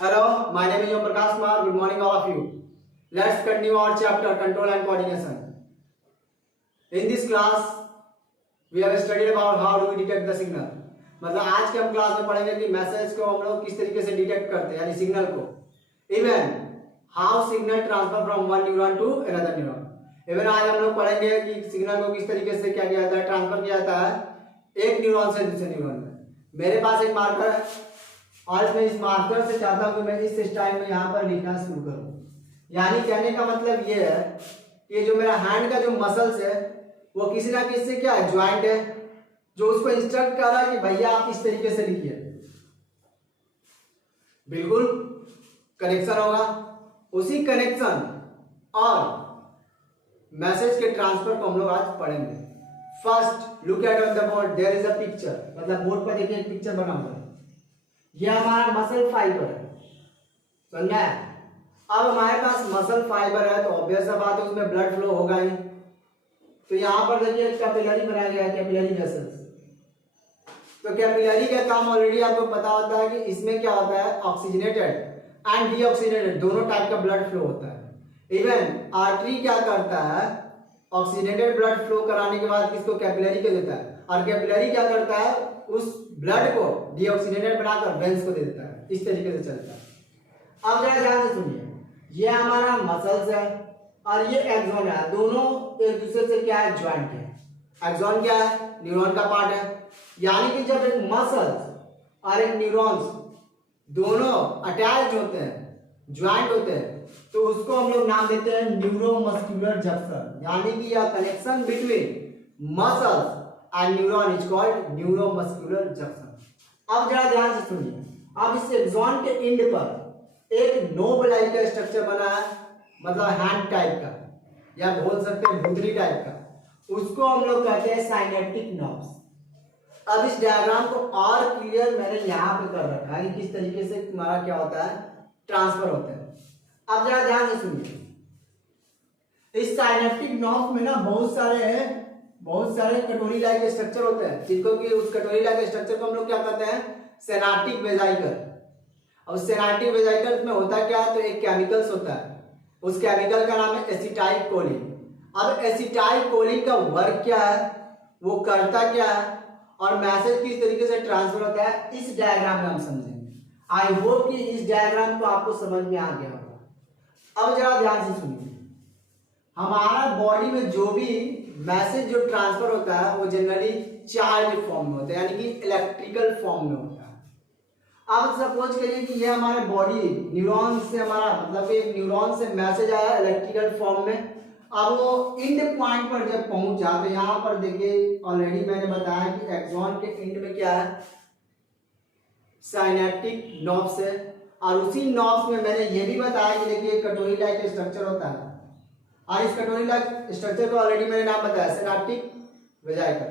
Hello, my name is Om Prakash Kumar. Good morning, all of you. Let's continue our chapter Control and Coordination. In this class, we have studied about how do we detect the signal. मतलब आज के हम class में पढ़ेंगे कि message को हम लोग किस तरीके से डिटेक्ट करते हैं, यानी सिग्नल को. Even how signal transfer from one neuron to another neuron. Even आज हम लोग पढ़ेंगे कि सिग्नल को किस तरीके से क्या किया जाता है, ट्रांसफर किया जाता है एक न्यूरॉन से दूसरे न्यूरॉन में. मेरे पास एक मार्कर है और मैं इस मार्कर से चाहता हूं कि मैं इस स्टाइल में यहाँ पर लिखना शुरू करूं. यानी कहने का मतलब ये है कि जो मेरा हैंड का जो मसल्स है वो किसी ना किसी से क्या है, ज्वाइंट है, जो उसको इंस्ट्रक्ट कर रहा है कि भैया आप इस तरीके से लिखिए. बिल्कुल कनेक्शन होगा. उसी कनेक्शन और मैसेज के ट्रांसफर को हम लोग आज पढ़ेंगे. First look at on the board, there is a picture. मतलब बोर्ड पर देखिए एक पिक्चर बना हुआ है. ये हमारा मसल फाइबर है, समझा है. अब हमारे पास मसल फाइबर है तो ऑब्वियस सा बात है उसमें ब्लड फ्लो होगा ही. तो यहाँ पर देखिए कैपिलरी बनाया गया है, कैपिलरी वेसल्स. तो कैपिलरी का काम ऑलरेडी आपको पता होता है कि इसमें क्या होता है, ऑक्सीजनेटेड एंड डीऑक्सीजनेटेड दोनों टाइप का ब्लड फ्लो होता है. इवन आर्टरी क्या करता है, ऑक्सीजनेटेड ब्लड फ्लो कराने के बाद किसको, कैपिलरी को देता है. और कैपिलरी क्या करता है, उस ब्लड को डीऑक्सीजनेटेड बनाकर वेंस को दे देता है. इस तरीके से चलता है. अब जरा ध्यान से सुनिए, ये हमारा मसल्स है और ये एक्सॉन है. दोनों एक दूसरे से क्या है, ज्वाइंट है. एक्सॉन क्या है, न्यूरॉन का पार्ट है. यानी कि जब एक मसल्स और एक न्यूरॉन्स दोनों अटैच होते हैं, ज्वाइंट होते हैं, तो उसको हम लोग नाम देते हैं न्यूरोमस्कुलर जंक्शन. यानी कि यह connection between muscles and neuron is called neuromuscular junction. अब जरा ध्यान से सुनिए. अब इस एक्सॉन के एंड पर एक नोब लाइक का स्ट्रक्चर बना है, मतलब हैंड टाइप का या बोल सकते हैं भुतरी टाइप का. उसको हम लोग कहते हैं साइनेप्टिक नर्व्स. अब इस डायग्राम को और क्लियर मैंने यहाँ पे कर रखा है कि किस तरीके से तुम्हारा क्या होता है, ट्रांसफर होता है. अब जरा ध्यान से सुनिए. इस साइनेप्टिक नर्व में ना बहुत सारे कटोरी लाइक स्ट्रक्चर होते हैं, जिनको कि उस कटोरी लाइक स्ट्रक्चर को हम लोग क्या कहते हैं, सिनैप्टिक वेसिकल. अब सिनैप्टिक वेसिकल में होता क्या है, तो एक केमिकल्स होता है. उस केमिकल का नाम है एसिटाइल कोलिन. अब एसिटाइल कोलिन का वर्क क्या है, वो करता क्या है और मैसेज किस तरीके से ट्रांसफर होता है, इस डायग्राम में हम समझेंगे. आई होप कि इस डायग्राम को आपको समझ में आ गया होगा. अब जरा ध्यान से सुनिए. हमारा बॉडी में जो भी मैसेज जो ट्रांसफर होता है वो जनरली चार्ज फॉर्म में होता है, यानी कि इलेक्ट्रिकल फॉर्म में होता है. अब सपोज करिए कि ये हमारे बॉडी न्यूरॉन से, हमारा मतलब एक न्यूरॉन से मैसेज आया इलेक्ट्रिकल फॉर्म में. अब वो एंड पॉइंट पर जब पहुंचा तो यहाँ पर देखिए ऑलरेडी मैंने बताया कि एक्सॉन के एंड में क्या है, साइनेप्टिक नर्व्स है. और उसी नर्व्स में मैंने ये भी बताया कि देखिए कटोरी लाइक स्ट्रक्चर होता है. और इस कटोरी लाइक स्ट्रक्चर को ऑलरेडी मैंने नाम बताया, सिनैप्टिक वेसिकल.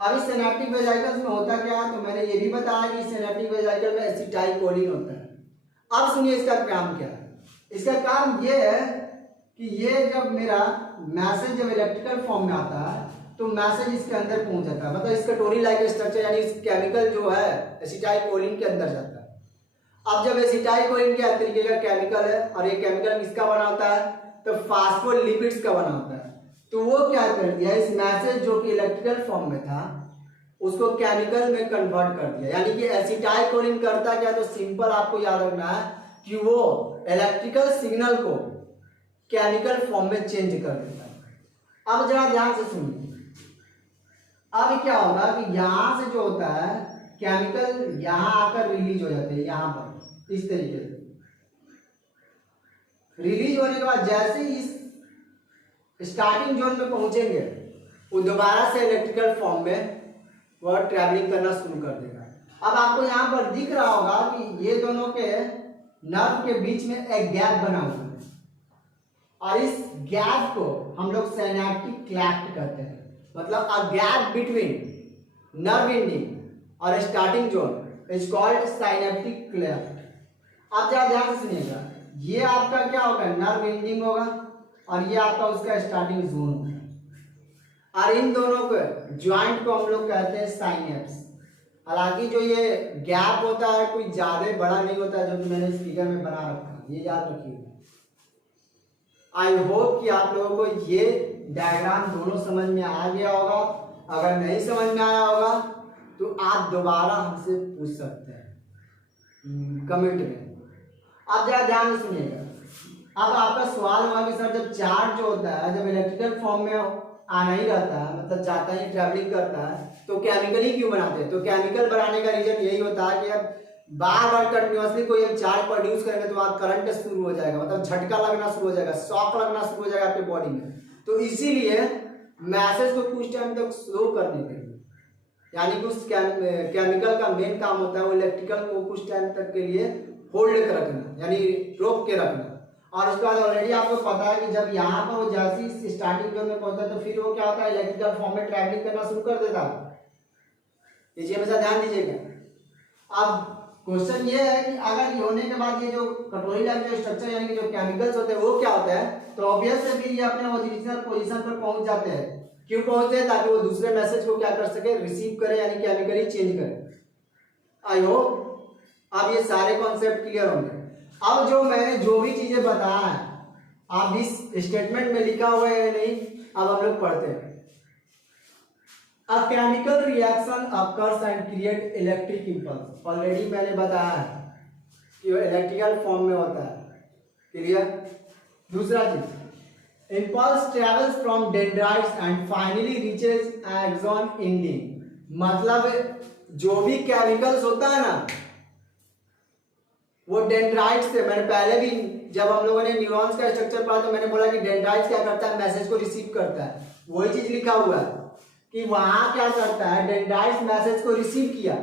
अब इस सिनैप्टिक वेसिकल्स में होता क्या है, तो मैंने ये भी बताया कि सिनैप्टिक वेसिकल में एसिटाइल कोलिन होता है. अब सुनिए इसका काम क्या है. इसका काम ये है कि ये जब मेरा मैसेज जब इलेक्ट्रिकल फॉर्म में आता है तो मैसेज इसके अंदर पहुंच जाता है, मतलब इस कटोरी लाइक स्ट्रक्चर यानी इस केमिकल जो है एसिटाइल कोलिन के अंदर जाता है. अब जब एसिटाइल कोलिन के तरीके का केमिकल है और ये केमिकल किसका बना होता है, तो फास्फोलिपिड्स का बना होता है. तो वो क्या कर दिया, इस मैसेज जो कि इलेक्ट्रिकल फॉर्म में था उसको केमिकल में कन्वर्ट कर दिया. यानी कि एसिटाइल कोलिन करता क्या, तो सिंपल आपको याद रखना है कि वो इलेक्ट्रिकल सिग्नल को केमिकल फॉर्म में चेंज कर देता है. अब जरा ध्यान से सुनिए. अब क्या होगा कि यहां से जो होता है केमिकल यहां आकर रिलीज हो जाते हैं, यहां पर इस तरीके से रिलीज होने के बाद जैसे इस स्टार्टिंग जोन में पहुंचेंगे वो दोबारा से इलेक्ट्रिकल फॉर्म में वह ट्रैवलिंग करना शुरू कर देगा. अब आपको यहाँ पर दिख रहा होगा कि ये दोनों के नर्व के बीच में एक गैप बना हुआ है और इस गैप को हम लोग सिनैप्टिक क्लेफ्ट कहते हैं. मतलब a gap between nerve ending और starting zone is called synaptic cleft. अब जरा ध्यान से सुनिएगा. ये आपका क्या होगा, नर्व एंडिंग होगा और ये आपका उसका स्टार्टिंग जोन होगा. और इन दोनों को ज्वाइंट को हम लोग कहते हैं साइनेप्स. हालांकि जो ये गैप होता है कोई ज्यादा बड़ा नहीं होता है, जो कि मैंने स्पीकर में बना रखा है, ये याद रखिए। आई होप कि आप लोगों को ये डायग्राम दोनों समझ में आ गया होगा। अगर नहीं समझ में आया होगा तो आप दोबारा हमसे पूछ सकते हैं कमेंट में। आप जरा ध्यान से सुनिएगा। अब आपका सवाल होगा कि सर जब चार्ज जो होता है जब इलेक्ट्रिकल फॉर्म में आना ही रहता है, मतलब जाता ही ट्रैवलिंग करता है, तो केमिकली क्यों बनाते हैं? तो केमिकल बनाने का रीजन यही होता है कि अब बार बार कंटिन्यूअसली कोई हम चार्ज प्रोड्यूस करेंगे तो आप करंट शुरू हो जाएगा, मतलब झटका लगना शुरू हो जाएगा, शॉक लगना शुरू हो जाएगा आपके बॉडी में। तो इसीलिए मैसेज को कुछ टाइम तक स्लो करने के लिए, यानी कि उस केमिकल का मेन काम होता है वो इलेक्ट्रिकल को कुछ टाइम तक के लिए होल्ड कर रखना, यानी रोक के रखना। और उसके बाद ऑलरेडी आपको पता है कि जब यहाँ पर वो जैसी स्टार्टिंग जोन में पहुंचता है तो फिर वो क्या होता है, इलेक्ट्रिकल फॉर्म में ट्रैवलिंग करना शुरू कर देता है। इसे हमेशा ध्यान दीजिएगा। अब क्वेश्चन ये है कि अगर ये होने के बाद ये जो कटोरी लाइक जो स्ट्रक्चर यानी कि जो केमिकल्स होते हैं वो क्या होता है, तो ऑब्वियस है फिर ये अपने ओरिजिनल पोजीशन पर पहुंच जाते हैं। क्यों पहुंचते हैं? ताकि वो दूसरे मैसेज को क्या कर सके, रिसीव करे, यानी केमिकली चेंज करे। आई होप अब ये सारे कॉन्सेप्ट क्लियर होंगे। अब जो मैंने जो भी चीजें बताया है आप इस स्टेटमेंट में लिखा हुआ है या नहीं, अब हम लोग पढ़ते हैं। A chemical reaction occurs and create electric impulse। Already मैंने बताया है कि वो इलेक्ट्रिकल फॉर्म में होता है। क्लियर? दूसरा चीज, impulse travels from dendrites and finally reaches axon ending। मतलब जो भी केमिकल्स होता है ना वो डेंड्राइट से, मैंने पहले भी जब हम लोगों ने न्यूरॉन्स का स्ट्रक्चर पढ़ा तो मैंने बोला कि डेंड्राइट क्या करता है, मैसेज को रिसीव करता है। वही चीज लिखा हुआ है कि वहां क्या करता है, डेंड्राइट मैसेज को रिसीव किया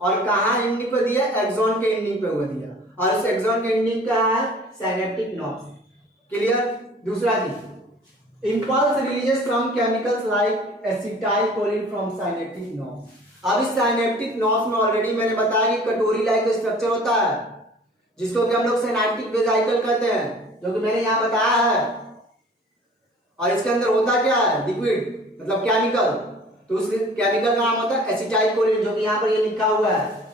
और कहाँ एंडिंग पे दिया, एक्सॉन के एंडिंग पे हुआ दिया, और उस एक्सॉन के एंडिंग क्या है, साइनेप्टिक नर्व्स। क्लियर? दूसरा चीज, impulse releases from chemicals like acetylcholine from synaptic nerves. अब इस साइनेप्टिक नर्व्स में ऑलरेडी मैंने बताया कि कटोरी लाइक स्ट्रक्चर होता है जिसको कि हम लोग सिनैप्टिक वेसिकल कहते हैं, जो कि मैंने यहाँ बताया है। और इसके अंदर होता क्या है, लिक्विड मतलब केमिकल। तो उस केमिकल का नाम होता है एसिटाइलकोलिन, जो कि यहाँ पर ये लिखा हुआ है।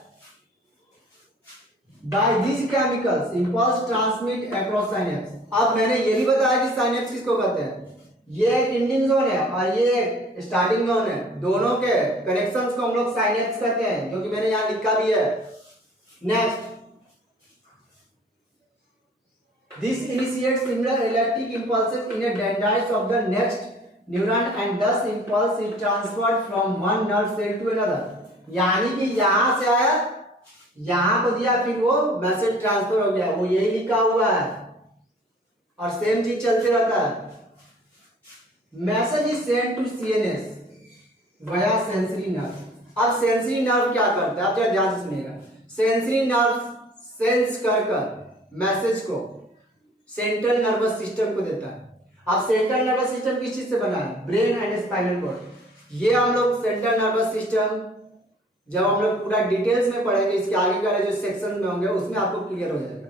By this chemicals impulse transmit across synapse. अब मैंने ये भी बताया कि साइनेप्स किसको कहते हैं, ये एक एंडिंग जोन है और ये एक स्टार्टिंग जोन है। दोनों के कनेक्शंस को हम लोग साइनेप्स कहते हैं, जो कि मैंने यहाँ लिखा भी है। Next, this initiates similar electric impulses in a dendrites of the next neuron and thus impulse is transferred from one nerve cell to another। यानी कि यहां से आया यहां को दिया फिर वो मैसेज ट्रांसफर हो गया, वो यही लिखा हुआ है और सेम चीज चलते रहता है। Message is send to CNS via sensory nerve. अब सेंसरी नर्व क्या करता है, आप जरा ध्यान से सुनिएगा। सेंसरी नर्व सेंस कर मैसेज को सेंट्रल नर्वस सिस्टम को देता है। अब सेंट्रल नर्वस सिस्टम किस चीज से बना है, ब्रेन एंड स्पाइनल कॉर्ड। ये हम लोग सेंट्रल नर्वस सिस्टम जब हम लोग पूरा डिटेल्स में पढ़ेंगे, इसके आगे वाले जो सेक्शन में होंगे उसमें आपको क्लियर हो जाएगा।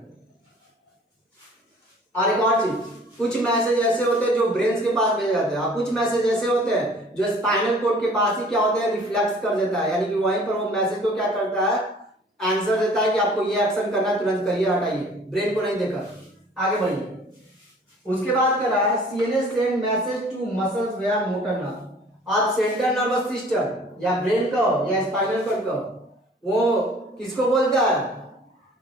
और एक और चीज, कुछ मैसेज ऐसे होते हैं जो ब्रेन के पास भेजे जाते हैं और कुछ मैसेज ऐसे होते हैं जो स्पाइनल कॉर्ड के पास ही क्या होते हैं, रिफ्लेक्स कर देता है, यानी कि वहीं पर वो मैसेज को क्या करता है, आंसर देता है कि आपको ये एक्शन करना है, तुरंत करिए, हटाइए, ब्रेन को नहीं देखा। आगे बढ़िए। उसके बाद क्या रहा है, CNS send message to muscles where motor nerve. अब सेंट्रल नर्वस सिस्टम या ब्रेन का या स्पाइनल कॉर्ड का वो किसको बोलता है,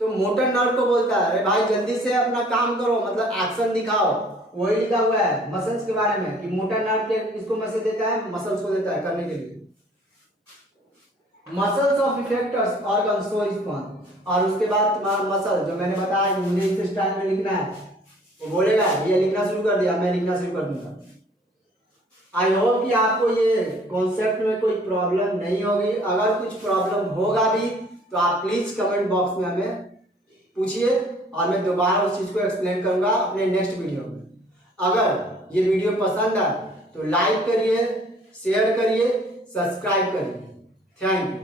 तो मोटर नर्व को बोलता है। अरे भाई जल्दी से अपना काम करो, मतलब एक्शन दिखाओ। वही लिखा हुआ है मसल्स के बारे में कि मोटर नर्व के किसको मैसेज देता है, मसल्स को देता है करने के लिए। Muscles of effectors organ show response. और उसके बाद तुम्हारा मसल जो मैंने बताया कि मुझे इस स्टाइल में लिखना है, वो बोलेगा ये लिखना शुरू कर दिया, मैं लिखना शुरू कर दूंगा। आई होप कि आपको ये कॉन्सेप्ट में कोई प्रॉब्लम नहीं होगी। अगर कुछ प्रॉब्लम होगा भी तो आप प्लीज कमेंट बॉक्स में हमें पूछिए और मैं दोबारा उस चीज को एक्सप्लेन करूंगा अपने नेक्स्ट वीडियो में। अगर ये वीडियो पसंद आए तो लाइक करिए, शेयर करिए, सब्सक्राइब करिए। Thank you.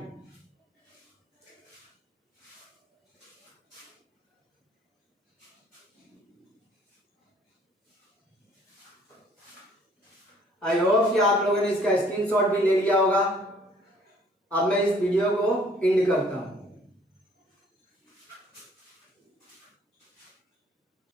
आई होप कि आप लोगों ने इसका स्क्रीनशॉट भी ले लिया होगा। अब मैं इस वीडियो को एंड करता हूँ।